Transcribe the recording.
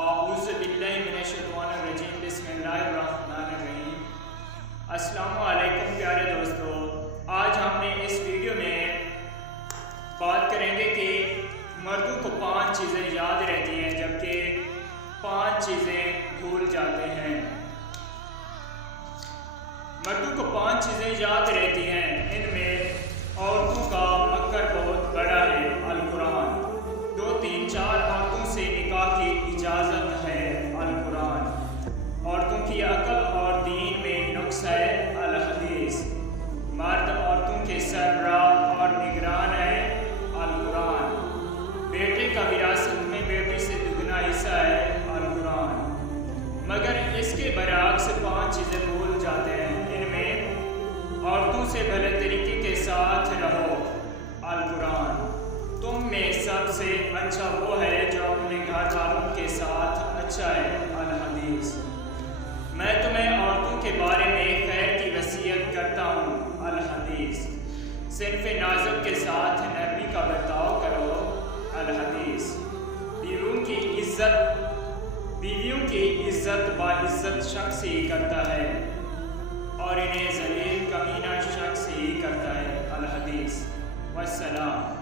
اعوذ باللہ من الشیطان الرجیم بسم اللہ الرحمن الرحیم۔ السلام علیکم پیارے دوستو، آج ہم نے اس ویڈیو میں بات کریں گے کہ مردوں کو 5 چیزیں یاد رہتی ہیں جبکہ 5 چیزیں بھول جاتے ہیں۔ مردوں کو 5 چیزیں یاد رہتی ہیں، ان میں عورتوں کا مکر بہت بڑا ہے، القرآن۔ 2 3 4 عورتوں سے نکاح کی اجازت ہے، القرآن۔ عورتوں کی عقل اور دین میں نقص ہے، الحدیث۔ مرد عورتوں کے سربراہ اور نگران ہے، القرآن۔ بیٹے کا وراثت میں بیٹی سے دگنا حصہ ہے، القرآن۔ مگر اس کے برعکس 5 چیزیں بھول جاتے ہیں، ان میں عورتوں سے بھلے طریقے کے ساتھ رہو، القرآن۔ تم میں سب سے اچھا وہ ہے جو اپنے گھر والوں کے ساتھ اچھا ہے، الحدیث۔ میں تمہیں عورتوں کے بارے میں خیر کی وصیت کرتا ہوں، الحدیث۔ صنف نازک کے ساتھ نرمی کا برتاؤ کرو، الحدیث۔ بیویوں کی عزت باعزت شخص ہی کرتا ہے اور انہیں ذلیل کمینہ شخص ہی کرتا ہے، الحدیث۔ والسلام۔